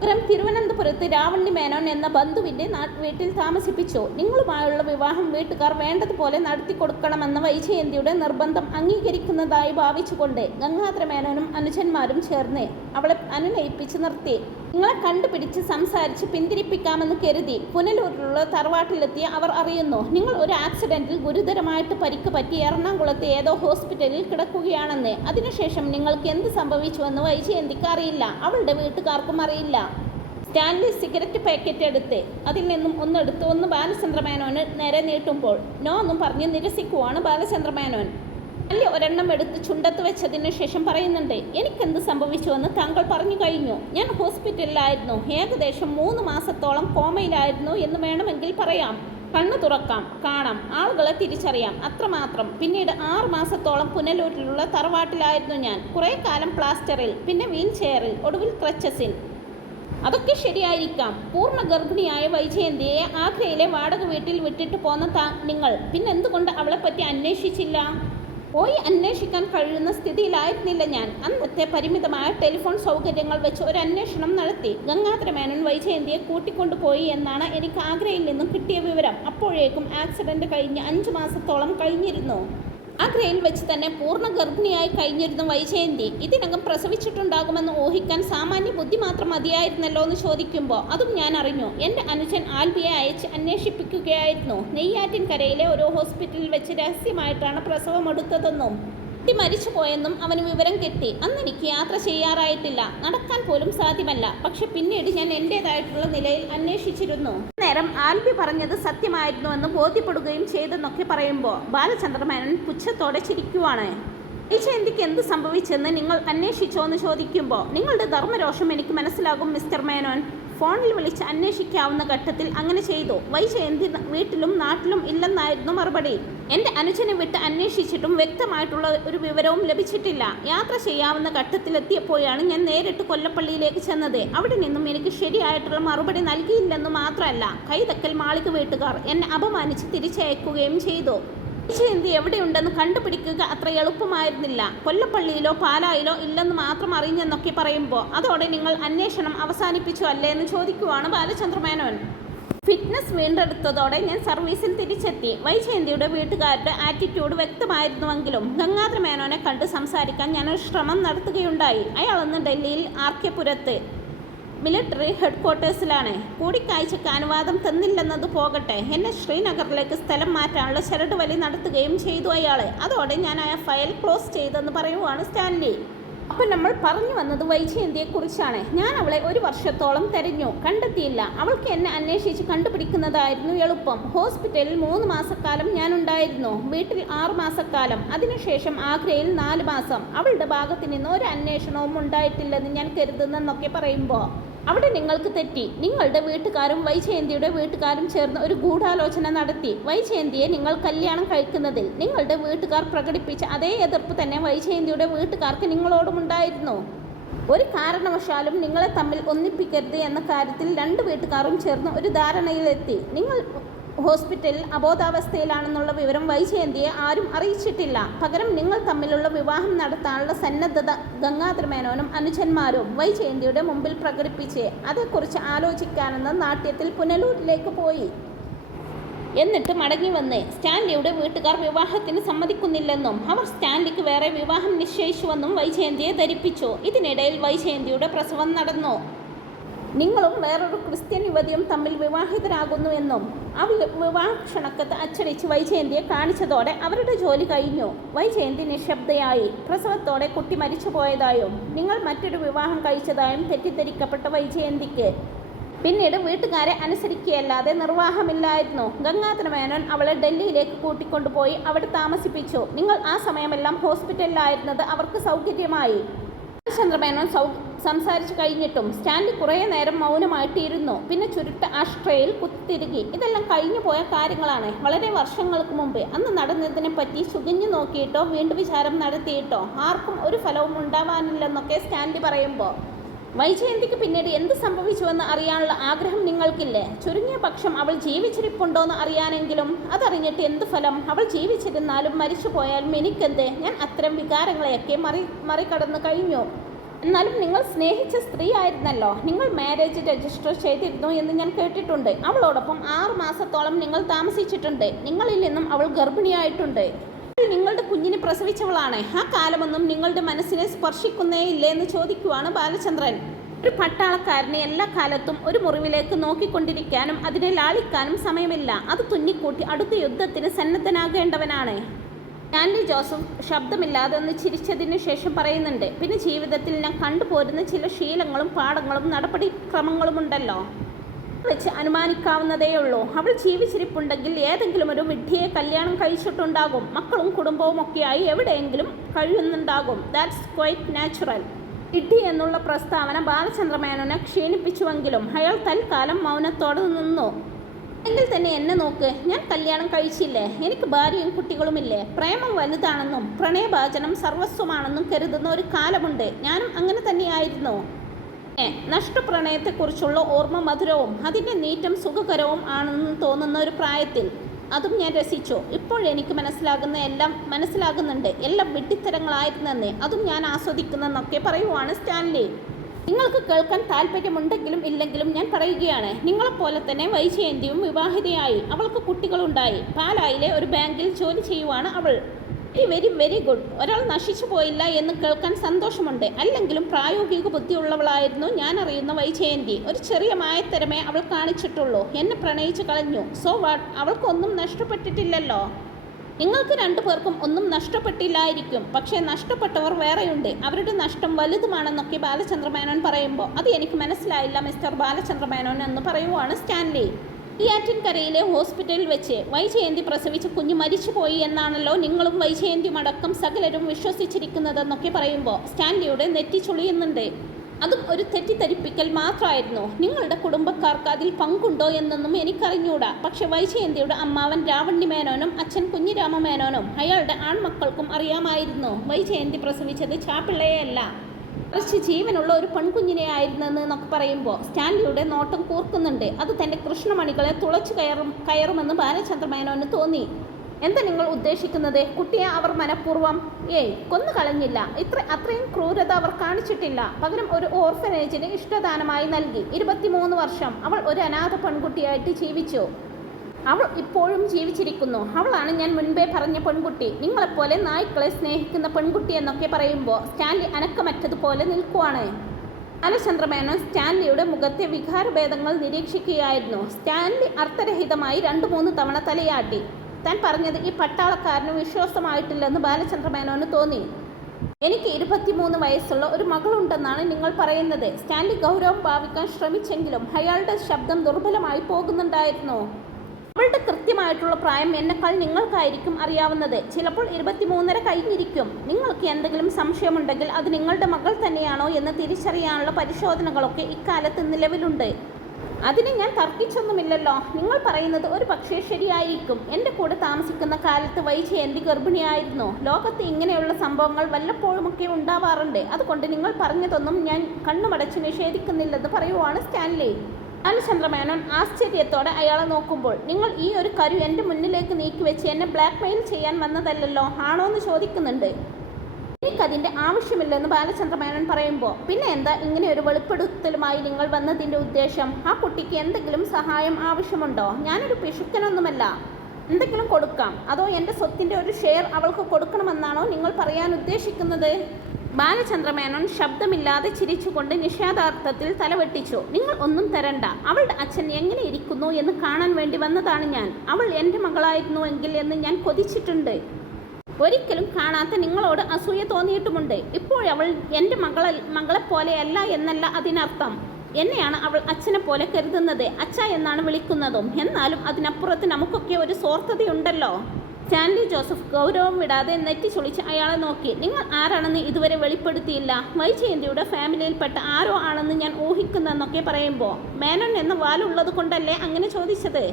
പകരം തിരുവനന്തപുരത്ത് രാവണ്ണി മേനോൻ എന്ന ബന്ധുവിൻ്റെ വീട്ടിൽ താമസിപ്പിച്ചു. നിങ്ങളുമായുള്ള വിവാഹം വീട്ടുകാർ വേണ്ടതുപോലെ നടത്തിക്കൊടുക്കണമെന്ന വൈജയന്തിയുടെ നിർബന്ധം അംഗീകരിക്കുന്നതായി ഭാവിച്ചുകൊണ്ട് ഗംഗാധര മേനോനും അനുജന്മാരും ചേർന്ന് അവളെ അനുനയിപ്പിച്ച് നിർത്തി. നിങ്ങളെ കണ്ടുപിടിച്ച് സംസാരിച്ച് പിന്തിരിപ്പിക്കാമെന്ന് കരുതി പുനലൂരിലുള്ള തറവാട്ടിലെത്തിയ അവർ അറിയുന്നു നിങ്ങൾ ഒരു ആക്സിഡന്റിൽ ഗുരുതരമായിട്ട് പരിക്ക് പറ്റി എറണാകുളത്തെ ഏതോ ഹോസ്പിറ്റലിൽ കിടക്കുകയാണെന്ന്. അതിനുശേഷം നിങ്ങൾക്ക് എന്ത് സംഭവിച്ചുവെന്ന് വൈജയന്തിക്ക് അറിയില്ല. അവളുടെ വീട്ടുകാർക്കും അറിയില്ല. സ്റ്റാൻലി സിഗരറ്റ് പാക്കറ്റ് എടുത്ത് അതിൽ നിന്നും ഒന്ന് ബാലചന്ദ്ര മേനോന് നേരെ നീട്ടുമ്പോൾ നോ എന്നും പറഞ്ഞ് നിരസിക്കുവാണ് ബാലചന്ദ്ര മേനോൻ. അല്ലെ ഒരെണ്ണം എടുത്ത് ചുണ്ടത്ത് വെച്ചതിന് ശേഷം പറയുന്നുണ്ട്, എനിക്കെന്ത് സംഭവിച്ചുവെന്ന് താങ്കൾ പറഞ്ഞു കഴിഞ്ഞു. ഞാൻ ഹോസ്പിറ്റലിലായിരുന്നു. ഏകദേശം 3 മാസത്തോളം കോമയിലായിരുന്നു എന്ന് വേണമെങ്കിൽ പറയാം. കണ്ണു തുറക്കാം, കാണാം, ആളുകളെ തിരിച്ചറിയാം, അത്രമാത്രം. പിന്നീട് 6 മാസത്തോളം പുനലൂരിലുള്ള തറവാട്ടിലായിരുന്നു ഞാൻ. കുറേ കാലം പ്ലാസ്റ്ററിൽ, പിന്നെ വീൽ ചെയറിൽ, ഒടുവിൽ ക്രച്ചസിൽ. അതൊക്കെ ശരിയായിരിക്കാം. പൂർണ്ണ ഗർഭിണിയായ വൈജയന്തിയെ ആഗ്രയിലെ വാടക വീട്ടിൽ വിട്ടിട്ട് പോന്ന നിങ്ങൾ പിന്നെന്തുകൊണ്ട് അവളെപ്പറ്റി അന്വേഷിച്ചില്ല? പോയി അന്വേഷിക്കാൻ കഴിയുന്ന സ്ഥിതിയിലായിരുന്നില്ല ഞാൻ. അന്നത്തെ പരിമിതമായ ടെലിഫോൺ സൗകര്യങ്ങൾ വെച്ച് ഒരു അന്വേഷണം നടത്തി. ഗംഗാധര മേനോൻ വൈജയന്തിയെ കൂട്ടിക്കൊണ്ടുപോയി എന്നാണ് എനിക്ക് ആഗ്രയിൽ നിന്നും കിട്ടിയ വിവരം. അപ്പോഴേക്കും ആക്സിഡന്റ് കഴിഞ്ഞ് 5 മാസത്തോളം കഴിഞ്ഞിരുന്നു. ആഗ്രയിൽ വെച്ച് തന്നെ പൂർണ്ണ ഗർഭിണിയായി കഴിഞ്ഞിരുന്നു വൈജയന്തി. ഇതിനകം പ്രസവിച്ചിട്ടുണ്ടാകുമെന്ന് ഊഹിക്കാൻ സാമാന്യ ബുദ്ധി മാത്രം മതിയായിരുന്നല്ലോ എന്ന് ചോദിക്കുമ്പോൾ അതും ഞാൻ അറിഞ്ഞു. എൻ്റെ അനുജൻ ആൽബിയെ അയച്ച് അന്വേഷിപ്പിക്കുകയായിരുന്നു. നെയ്യാറ്റിൻകരയിലെ ഒരു ഹോസ്പിറ്റലിൽ വെച്ച് രഹസ്യമായിട്ടാണ് പ്രസവമെടുത്തതെന്നും മരിച്ചു പോയെന്നും അവന് വിവരം കിട്ടി. അന്ന് എനിക്ക് യാത്ര ചെയ്യാറായിട്ടില്ല, നടക്കാൻ പോലും സാധ്യമല്ല. പക്ഷെ പിന്നീട് ഞാൻ എൻ്റേതായിട്ടുള്ള നിലയിൽ അന്വേഷിച്ചിരുന്നു. നേരം ആൽബി പറഞ്ഞത് സത്യമായിരുന്നുവെന്ന് ബോധ്യപ്പെടുകയും ചെയ്തെന്നൊക്കെ പറയുമ്പോൾ ബാലചന്ദ്ര മേനോൻ പുച്ഛത്തോടെ ചിരിക്കുവാണ്. വൈജയന്തിക്ക് എന്ത് സംഭവിച്ചെന്ന് നിങ്ങൾ അന്വേഷിച്ചോ എന്ന് ചോദിക്കുമ്പോൾ നിങ്ങളുടെ ധർമ്മരോഷം എനിക്ക് മനസ്സിലാകും മിസ്റ്റർ മേനോൻ. ഫോണിൽ വിളിച്ച് അന്വേഷിക്കാവുന്ന ഘട്ടത്തിൽ അങ്ങനെ ചെയ്തു. വൈജയന്തി വീട്ടിലും നാട്ടിലും ഇല്ലെന്നായിരുന്നു മറുപടി. എൻ്റെ അനുജനെ വിട്ട് അന്വേഷിച്ചിട്ടും വ്യക്തമായിട്ടുള്ള ഒരു വിവരവും ലഭിച്ചിട്ടില്ല. യാത്ര ചെയ്യാവുന്ന ഘട്ടത്തിലെത്തിയപ്പോഴാണ് ഞാൻ നേരിട്ട് കൊല്ലപ്പള്ളിയിലേക്ക് ചെന്നത്. അവിടെ നിന്നും എനിക്ക് ശരിയായിട്ടുള്ള മറുപടി നൽകിയില്ലെന്ന് മാത്രമല്ല, കൈതക്കൽ മാളിക വീട്ടുകാർ എന്നെ അപമാനിച്ച് തിരിച്ചയക്കുകയും ചെയ്തു. വൈജയന്തി എവിടെയുണ്ടെന്ന് കണ്ടുപിടിക്കുക അത്ര എളുപ്പമായിരുന്നില്ല. കൊല്ലപ്പള്ളിയിലോ പാലായിലോ ഇല്ലെന്ന് മാത്രം അറിഞ്ഞെന്നൊക്കെ പറയുമ്പോൾ അതോടെ നിങ്ങൾ അന്വേഷണം അവസാനിപ്പിച്ചു അല്ലേ എന്ന് ചോദിക്കുവാണ് ബാലചന്ദ്ര മേനോൻ. ഫിറ്റ്നസ് വീണ്ടെടുത്തതോടെ ഞാൻ സർവീസിൽ തിരിച്ചെത്തി. വൈജയന്തിയുടെ വീട്ടുകാരുടെ ആറ്റിറ്റ്യൂഡ് വ്യക്തമായിരുന്നുവെങ്കിലും ഗംഗാധര മേനോനെ കണ്ട് സംസാരിക്കാൻ ഞാനൊരു ശ്രമം നടത്തുകയുണ്ടായി. അയാളൊന്ന് ഡൽഹിയിൽ ആർക്കെപുരത്ത് മിലിറ്ററി ഹെഡ്ക്വാർട്ടേഴ്സിലാണ്. കൂടിക്കാഴ്ചയ്ക്ക് അനുവാദം തന്നില്ലെന്നത് പോകട്ടെ, എന്നെ ശ്രീനഗറിലേക്ക് സ്ഥലം മാറ്റാനുള്ള ചരട് വലി നടത്തുകയും ചെയ്തു അയാൾ. അതോടെ ഞാൻ ആ ഫയൽ ക്ലോസ് ചെയ്തെന്ന് പറയുവാണ് സ്റ്റാൻലി. അപ്പോൾ നമ്മൾ പറഞ്ഞു വന്നത് വൈജയന്തിയെക്കുറിച്ചാണ്. ഞാൻ അവളെ 1 വർഷത്തോളം തെരഞ്ഞു, കണ്ടെത്തിയില്ല. അവൾക്ക് എന്നെ അന്വേഷിച്ച് കണ്ടുപിടിക്കുന്നതായിരുന്നു എളുപ്പം. ഹോസ്പിറ്റലിൽ 3 മാസക്കാലം ഞാനുണ്ടായിരുന്നു, വീട്ടിൽ 6 മാസക്കാലം, അതിനുശേഷം ആഗ്രയിൽ 4 മാസം. അവളുടെ ഭാഗത്ത് നിന്ന് ഒരു അന്വേഷണവും ഉണ്ടായിട്ടില്ലെന്ന് ഞാൻ കരുതുന്നെന്നൊക്കെ പറയുമ്പോൾ അവിടെ നിങ്ങൾക്ക് തെറ്റി. നിങ്ങളുടെ വീട്ടുകാരും വൈജയന്തിയുടെ വീട്ടുകാരും ചേർന്ന് ഒരു ഗൂഢാലോചന നടത്തി. വൈജയന്തിയെ നിങ്ങൾ കല്യാണം കഴിക്കുന്നതിൽ നിങ്ങളുടെ വീട്ടുകാർ പ്രകടിപ്പിച്ച അതേ എതിർപ്പ് തന്നെ വൈജയന്തിയുടെ വീട്ടുകാർക്ക് നിങ്ങളോടുമുണ്ടായിരുന്നു. ഒരു കാരണവശാലും നിങ്ങളെ തമ്മിൽ ഒന്നിപ്പിക്കരുത് എന്ന കാര്യത്തിൽ 2 വീട്ടുകാരും ചേർന്ന് ഒരു ധാരണയിലെത്തി. നിങ്ങൾ ഹോസ്പിറ്റലിൽ അബോധാവസ്ഥയിലാണെന്നുള്ള വിവരം വൈജയന്തിയെ ആരും അറിയിച്ചിട്ടില്ല. പകരം നിങ്ങൾ തമ്മിലുള്ള വിവാഹം നടത്താനുള്ള സന്നദ്ധത ഗംഗാധര മേനോനും അനുജന്മാരും വൈജയന്തിയുടെ മുമ്പിൽ പ്രകടിപ്പിച്ച് അതേക്കുറിച്ച് ആലോചിക്കാനെന്ന നാട്യത്തിൽ പുനലൂരിലേക്ക് പോയി. എന്നിട്ട് മടങ്ങി വന്ന് സ്റ്റാൻലിയുടെ വീട്ടുകാർ വിവാഹത്തിന് സമ്മതിക്കുന്നില്ലെന്നും അവർ സ്റ്റാൻലിക്ക് വേറെ വിവാഹം നിശ്ചയിച്ചുവെന്നും വൈജയന്തിയെ ധരിപ്പിച്ചു. ഇതിനിടയിൽ വൈജയന്തിയുടെ പ്രസവം നടന്നു. നിങ്ങളും വേറൊരു ക്രിസ്ത്യൻ യുവതിയും തമ്മിൽ വിവാഹിതരാകുന്നുവെന്നും ആ വിവാഹ ക്ഷണക്കത്ത് അച്ചടിച്ച് വൈജയന്തിയെ കാണിച്ചതോടെ അവരുടെ ജോലി കഴിഞ്ഞു. വൈജയന്തി നിശബ്ദയായി. പ്രസവത്തോടെ കുട്ടി മരിച്ചു പോയതായും നിങ്ങൾ മറ്റൊരു വിവാഹം കഴിച്ചതായും തെറ്റിദ്ധരിക്കപ്പെട്ട വൈജയന്തിക്ക് പിന്നീട് വീട്ടുകാരെ അനുസരിക്കുകയല്ലാതെ നിർവാഹമില്ലായിരുന്നു. ഗംഗാധര മേനോൻ അവളെ ഡൽഹിയിലേക്ക് കൂട്ടിക്കൊണ്ടുപോയി അവിടെ താമസിപ്പിച്ചു. നിങ്ങൾ ആ സമയമെല്ലാം ഹോസ്പിറ്റലിലായിരുന്നത് അവർക്ക് സൗകര്യമായി. ചന്ദ്രമേനോൻ സംസാരിച്ചു കഴിഞ്ഞിട്ടും സ്റ്റാൻലി കുറേ നേരം മൗനമായിട്ടിരുന്നു. പിന്നെ ചുരുട്ട ആഷ്ട്രയിൽ കുത്തിത്തിരുകി. ഇതെല്ലാം കഴിഞ്ഞു പോയ കാര്യങ്ങളാണ്. വളരെ വർഷങ്ങൾക്ക് മുമ്പ് അന്ന് നടന്നതിനെ പറ്റി ചുകിഞ്ഞു നോക്കിയിട്ടോ വീണ്ടും വിചാരം നടത്തിയിട്ടോ ആർക്കും ഒരു ഫലവും ഉണ്ടാവാനില്ലെന്നൊക്കെ സ്റ്റാൻലി പറയുമ്പോൾ വൈജയന്തിക്ക് പിന്നീട് എന്ത് സംഭവിച്ചുവെന്ന് അറിയാനുള്ള ആഗ്രഹം നിങ്ങൾക്കില്ലേ? ചുരുങ്ങിയ പക്ഷം അവൾ ജീവിച്ചിരിപ്പുണ്ടോയെന്ന് അറിയാനെങ്കിലും. അതറിഞ്ഞിട്ട് എന്ത് ഫലം? അവൾ ജീവിച്ചിരുന്നാലും മരിച്ചു പോയാലും എനിക്കെന്ത്? ഞാൻ അത്തരം വികാരങ്ങളെയൊക്കെ മറികടന്നു കഴിഞ്ഞു. എന്നാലും നിങ്ങൾ സ്നേഹിച്ച സ്ത്രീ ആയിരുന്നല്ലോ. നിങ്ങൾ മാരേജ് രജിസ്റ്റർ ചെയ്തിരുന്നു എന്ന് ഞാൻ കേട്ടിട്ടുണ്ട്. അവളോടൊപ്പം 6 മാസത്തോളം നിങ്ങൾ താമസിച്ചിട്ടുണ്ട്. നിങ്ങളിൽ നിന്നും അവൾ ഗർഭിണിയായിട്ടുണ്ട്. നിങ്ങളുടെ കുഞ്ഞിനെ പ്രസവിച്ചവളാണ്. ആ കാലമൊന്നും നിങ്ങളുടെ മനസ്സിനെ സ്പർശിക്കുന്നേയില്ലേ എന്ന് ചോദിക്കുവാണ് ബാലചന്ദ്രൻ. ഒരു പട്ടാളക്കാരന് എല്ലാ കാലത്തും ഒരു മുറിവിലേക്ക് നോക്കിക്കൊണ്ടിരിക്കാനും അതിനെ ലാളിക്കാനും സമയമില്ല. അത് തുന്നിക്കൂട്ടി അടുത്ത യുദ്ധത്തിന് സന്നദ്ധനാകേണ്ടവനാണ്. സ്റ്റാൻലി ജോസഫ് ശബ്ദമില്ലാതെ ഒന്ന് ചിരിച്ചതിന് ശേഷം പറയുന്നുണ്ട്, പിന്നെ ജീവിതത്തിൽ ഞാൻ കണ്ടുപോരുന്ന ചില ശീലങ്ങളും പാഠങ്ങളും നടപടിക്രമങ്ങളുമുണ്ടല്ലോ, വെച്ച് അനുമാനിക്കാവുന്നതേയുള്ളൂ. അവൾ ജീവിച്ചിരിപ്പുണ്ടെങ്കിൽ ഏതെങ്കിലും ഒരു വിഡ്ഢിയെ കല്യാണം കഴിച്ചിട്ടുണ്ടാകും. മക്കളും കുടുംബവും ഒക്കെയായി എവിടെയെങ്കിലും കഴിയുന്നുണ്ടാകും. That's quite natural. വിഡ്ഢി എന്നുള്ള പ്രസ്താവന ബാലചന്ദ്രമേനോനെ ക്ഷീണിപ്പിച്ചുവെങ്കിലും അയാൾ തൽക്കാലം മൗനത്തോടെ നിന്നു. എങ്കിൽ തന്നെ എന്നെ നോക്ക്, ഞാൻ കല്യാണം കഴിച്ചില്ലേ, എനിക്ക് ഭാര്യയും കുട്ടികളുമില്ലേ. പ്രേമം വലുതാണെന്നും പ്രണയഭാചനം സർവസ്വമാണെന്നും കരുതുന്ന ഒരു കാലമുണ്ട്. ഞാനും അങ്ങനെ തന്നെയായിരുന്നു. നഷ്ടപ്രണയത്തെക്കുറിച്ചുള്ള ഓർമ്മ മധുരവും അതിൻ്റെ നീറ്റം സുഖകരവും ആണെന്ന് തോന്നുന്ന ഒരു പ്രായത്തിൽ അതും ഞാൻ രസിച്ചു. ഇപ്പോഴെനിക്ക് മനസ്സിലാകുന്നുണ്ട് എല്ലാം വിഡ്ഢിത്തരങ്ങളായിരുന്നെന്ന്. അതും ഞാൻ ആസ്വദിക്കുന്നെന്നൊക്കെ പറയുവാണ് സ്റ്റാൻലി. നിങ്ങൾക്ക് കേൾക്കാൻ താല്പര്യമുണ്ടെങ്കിലും ഇല്ലെങ്കിലും ഞാൻ പറയുകയാണ്. നിങ്ങളെപ്പോലെ തന്നെ വൈജയന്തിയും വിവാഹിതയായി. അവൾക്ക് കുട്ടികളുണ്ടായി. പാലായിലെ ഒരു ബാങ്കിൽ ജോലി ചെയ്യുവാണ് അവൾ. Very good. ഒരാൾ നശിച്ചു പോയില്ല എന്ന് കേൾക്കാൻ സന്തോഷമുണ്ട്. അല്ലെങ്കിലും പ്രായോഗിക ബുദ്ധിയുള്ളവളായിരുന്നു ഞാൻ അറിയുന്ന വൈജയന്തി. ഒരു ചെറിയ മായത്തരമേ അവൾ കാണിച്ചിട്ടുള്ളൂ. എന്നെ പ്രണയിച്ചു കളഞ്ഞു. So what? അവൾക്കൊന്നും നഷ്ടപ്പെട്ടിട്ടില്ലല്ലോ. നിങ്ങൾക്ക് 2 പേർക്കും ഒന്നും നഷ്ടപ്പെട്ടില്ലായിരിക്കും. പക്ഷേ നഷ്ടപ്പെട്ടവർ വേറെയുണ്ട്. അവരുടെ നഷ്ടം വലുതുമാണെന്നൊക്കെ ബാലചന്ദ്രമേനോൻ പറയുമ്പോൾ അത് എനിക്ക് മനസ്സിലായില്ല മിസ്റ്റർ ബാലചന്ദ്രമേനോൻ എന്ന് പറയുവാണ് സ്റ്റാൻലി. നെയ്യാറ്റിൻകരയിലെ ഹോസ്പിറ്റലിൽ വെച്ച് വൈജയന്തി പ്രസവിച്ച കുഞ്ഞ് മരിച്ചുപോയി എന്നാണല്ലോ നിങ്ങളും വൈജയന്തിയുമടക്കം സകലരും വിശ്വസിച്ചിരിക്കുന്നതെന്നൊക്കെ പറയുമ്പോൾ സ്റ്റാൻലിയുടെ നെറ്റി ചുളിയുന്നുണ്ട്. അതും ഒരു തെറ്റിദ്ധരിപ്പിക്കൽ മാത്രമായിരുന്നു. നിങ്ങളുടെ കുടുംബക്കാർക്ക് അതിൽ പങ്കുണ്ടോ എന്നൊന്നും എനിക്കറിഞ്ഞൂടാ. പക്ഷെ വൈജയന്തിയുടെ അമ്മാവൻ രാവണ്ണി മേനോനും അച്ഛൻ കുഞ്ഞിരാമ മേനോനും അയാളുടെ ആൺമക്കൾക്കും അറിയാമായിരുന്നു കൈചേന്തി പ്രസവിച്ചത് ചാപ്പിള്ളയെയല്ല, കുറച്ച് ജീവനുള്ള ഒരു പെൺകുഞ്ഞിനെ ആയിരുന്നെന്ന് എന്നൊക്കെ പറയുമ്പോൾ സ്റ്റാൻലിയുടെ നോട്ടം കൂർക്കുന്നുണ്ട്. അത് തൻ്റെ കൃഷ്ണമണികളെ തുളച്ചു കയറുമെന്ന് ബാലചന്ദ്രമേനോന് തോന്നി. എന്താ നിങ്ങൾ ഉദ്ദേശിക്കുന്നത്? കുട്ടിയെ അവർ മനഃപൂർവ്വം കൊന്നു കളഞ്ഞില്ല. അത്രയും ക്രൂരത അവർ കാണിച്ചിട്ടില്ല. പകരം ഒരു ഓർഫനേജിന് ഇഷ്ടദാനമായി നൽകി. 23 വർഷം അവൾ ഒരു അനാഥ പെൺകുട്ടിയായിട്ട് ജീവിച്ചു. അവൾ ഇപ്പോഴും ജീവിച്ചിരിക്കുന്നു. അവളാണ് ഞാൻ മുൻപേ പറഞ്ഞ പെൺകുട്ടി. നിങ്ങളെപ്പോലെ നായ്ക്കളെ സ്നേഹിക്കുന്ന പെൺകുട്ടി എന്നൊക്കെ പറയുമ്പോൾ സ്റ്റാൻലി അനക്കമറ്റതുപോലെ നിൽക്കുവാണ്. ബാലചന്ദ്രമേനോൻ സ്റ്റാൻലിയുടെ മുഖത്തെ വികാരഭേദങ്ങൾ നിരീക്ഷിക്കുകയായിരുന്നു. സ്റ്റാൻലി അർത്ഥരഹിതമായി 2-3 തവണ തലയാട്ടി. താൻ പറഞ്ഞത് ഈ പട്ടാളക്കാരന് വിശ്വാസമായിട്ടില്ലെന്ന് ബാലചന്ദ്രമേനോന് തോന്നി. എനിക്ക് 23 വയസ്സുള്ള ഒരു മകളുണ്ടെന്നാണ് നിങ്ങൾ പറയുന്നത്. സ്റ്റാൻലി ഗൗരവം ഭാവിക്കാൻ ശ്രമിച്ചെങ്കിലും അയാളുടെ ശബ്ദം ദുർബലമായി പോകുന്നുണ്ടായിരുന്നു. അവളുടെ കൃത്യമായിട്ടുള്ള പ്രായം എന്നെക്കാൾ നിങ്ങൾക്കായിരിക്കും അറിയാവുന്നത്. ചിലപ്പോൾ 23.5 കഴിഞ്ഞിരിക്കും. നിങ്ങൾക്ക് എന്തെങ്കിലും സംശയമുണ്ടെങ്കിൽ അത് നിങ്ങളുടെ മകൾ തന്നെയാണോ എന്ന് തിരിച്ചറിയാനുള്ള പരിശോധനകളൊക്കെ ഇക്കാലത്ത് നിലവിലുണ്ട്. അതിന് ഞാൻ തർക്കിച്ചൊന്നുമില്ലല്ലോ. നിങ്ങൾ പറയുന്നത് ഒരു പക്ഷേ ശരിയായിരിക്കും. എൻ്റെ കൂടെ താമസിക്കുന്ന കാലത്ത് വൈജയന്തി ഗർഭിണിയായിരുന്നു. ലോകത്ത് ഇങ്ങനെയുള്ള സംഭവങ്ങൾ വല്ലപ്പോഴുമൊക്കെ ഉണ്ടാവാറുണ്ട്. അതുകൊണ്ട് നിങ്ങൾ പറഞ്ഞതൊന്നും ഞാൻ കണ്ണുമടച്ച് നിഷേധിക്കുന്നില്ലെന്ന് പറയുവാണ് സ്റ്റാൻലി. ബാലചന്ദ്രമേനോൻ ആശ്ചര്യത്തോടെ അയാളെ നോക്കുമ്പോൾ, നിങ്ങൾ ഈ ഒരു കരു എൻ്റെ മുന്നിലേക്ക് നീക്കിവെച്ച് എന്നെ ബ്ലാക്ക്മെയിൽ ചെയ്യാൻ വന്നതല്ലല്ലോ, ആണോ എന്ന് ചോദിക്കുന്നുണ്ട്. എനിക്കതിൻ്റെ ആവശ്യമില്ലെന്ന് ബാലചന്ദ്രമേനോൻ പറയുമ്പോൾ, പിന്നെ എന്താ ഇങ്ങനെ ഒരു വെളിപ്പെടുത്തലുമായി നിങ്ങൾ വന്നതിൻ്റെ ഉദ്ദേശം? ആ കുട്ടിക്ക് എന്തെങ്കിലും സഹായം ആവശ്യമുണ്ടോ? ഞാനൊരു പിശുക്കനൊന്നുമല്ല. എന്തെങ്കിലും കൊടുക്കാം. അതോ എൻ്റെ സ്വത്തിൻ്റെ ഒരു ഷെയർ അവൾക്ക് കൊടുക്കണമെന്നാണോ നിങ്ങൾ പറയാൻ ഉദ്ദേശിക്കുന്നത്? ബാലചന്ദ്രമേനോൻ ശബ്ദമില്ലാതെ ചിരിച്ചുകൊണ്ട് നിഷേധാർത്ഥത്തിൽ തലവെട്ടിച്ചു. നിങ്ങൾ ഒന്നും തരണ്ട. അവളുടെ അച്ഛൻ എങ്ങനെ ഇരിക്കുന്നു എന്ന് കാണാൻ വേണ്ടി വന്നതാണ് ഞാൻ. അവൾ എൻ്റെ മകളായിരുന്നുവെങ്കിൽ എന്ന് ഞാൻ കൊതിച്ചിട്ടുണ്ട്. ഒരിക്കലും കാണാത്ത നിങ്ങളോട് അസൂയ തോന്നിയിട്ടുമുണ്ട്. ഇപ്പോഴവൾ എൻ്റെ മകളെപ്പോലെയല്ല എന്നല്ല അതിനർത്ഥം. എന്നെയാണ് അവൾ അച്ഛനെ പോലെ കരുതുന്നത്. അച്ഛ എന്നാണ് വിളിക്കുന്നതും. എന്നാലും അതിനപ്പുറത്ത് നമുക്കൊക്കെ ഒരു സ്വാർത്ഥതയുണ്ടല്ലോ. സ്റ്റാൻലി ജോസഫ് ഗൗരവം വിടാതെ നെറ്റി ചൊളിച്ച് അയാളെ നോക്കി. നിങ്ങൾ ആരാണെന്ന് ഇതുവരെ വെളിപ്പെടുത്തിയില്ല. വൈജയന്തിയുടെ ഫാമിലിയിൽപ്പെട്ട ആരോ ആണെന്ന് ഞാൻ ഊഹിക്കുന്നെന്നൊക്കെ പറയുമ്പോൾ, മേനോൻ എന്ന വാലുള്ളത് കൊണ്ടല്ലേ അങ്ങനെ ചോദിച്ചത്?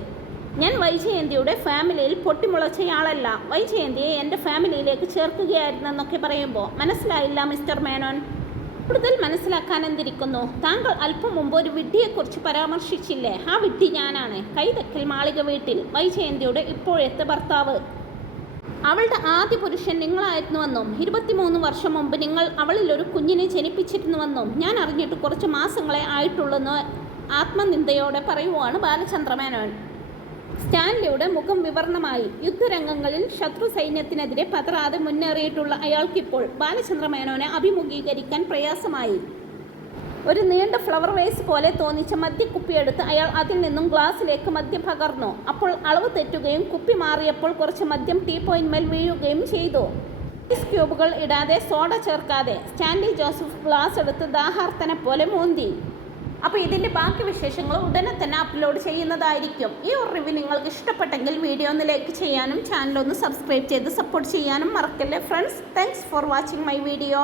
ഞാൻ വൈജയന്തിയുടെ ഫാമിലിയിൽ പൊട്ടിമുളച്ചയാളല്ല. വൈജയന്തിയെ എൻ്റെ ഫാമിലിയിലേക്ക് ചേർക്കുകയായിരുന്നെന്നൊക്കെ പറയുമ്പോൾ, മനസ്സിലായില്ല മിസ്റ്റർ മേനോൻ. കൂടുതൽ മനസ്സിലാക്കാൻ എന്തിരിക്കുന്നു? താങ്കൾ അല്പം മുമ്പ് ഒരു വിഡ്ഢിയെക്കുറിച്ച് പരാമർശിച്ചില്ലേ? ആ വിഡ്ഢി ഞാനാണ്. കൈതക്കൽ മാളിക വീട്ടിൽ വൈജയന്തിയുടെ ഇപ്പോഴത്തെ ഭർത്താവ്. അവളുടെ ആദ്യ പുരുഷൻ നിങ്ങളായിരുന്നുവെന്നും 23 വർഷം മുമ്പ് നിങ്ങൾ അവളിലൊരു കുഞ്ഞിനെ ജനിപ്പിച്ചിരുന്നുവെന്നും ഞാൻ അറിഞ്ഞിട്ട് കുറച്ച് മാസങ്ങളെ ആയിട്ടുള്ളെന്ന് ആത്മനിന്ദയോടെ പറയുവാണ് ബാലചന്ദ്രമേനോൻ. സ്റ്റാൻലിയുടെ മുഖം വിവരണമായി. യുദ്ധരംഗങ്ങളിൽ ശത്രു സൈന്യത്തിനെതിരെ പതറാതെ മുന്നേറിയിട്ടുള്ള അയാൾക്കിപ്പോൾ ബാലചന്ദ്രമേനോനെ അഭിമുഖീകരിക്കാൻ പ്രയാസമായി. ഒരു നീണ്ട ഫ്ലവർ വേസ് പോലെ തോന്നിച്ച മദ്യക്കുപ്പിയെടുത്ത് അയാൾ അതിൽ നിന്നും ഗ്ലാസ്സിലേക്ക് മദ്യം പകർന്നു. അപ്പോൾ അളവ് തെറ്റുകയും കുപ്പി മാറിയപ്പോൾ കുറച്ച് മദ്യം ടീപ്പോയിന്മേൽ വീഴുകയും ചെയ്തു. ഐസ് ക്യൂബുകൾ ഇടാതെ, സോഡ ചേർക്കാതെ സ്റ്റാൻലി ജോസഫ് ഗ്ലാസ് എടുത്ത് ദാഹാർത്തനെ പോലെ മൂന്തി. അപ്പോൾ ഇതിൻ്റെ ബാക്കി വിശേഷങ്ങൾ ഉടനെ തന്നെ അപ്ലോഡ് ചെയ്യുന്നതായിരിക്കും. ഈ ഒരു റിവ്യൂ നിങ്ങൾക്ക് ഇഷ്ടപ്പെട്ടെങ്കിൽ വീഡിയോ ഒന്ന് ലൈക്ക് ചെയ്യാനും ചാനൽ ഒന്ന് സബ്സ്ക്രൈബ് ചെയ്ത് സപ്പോർട്ട് ചെയ്യാനും മറക്കല്ലേ friends. Thanks for watching my video.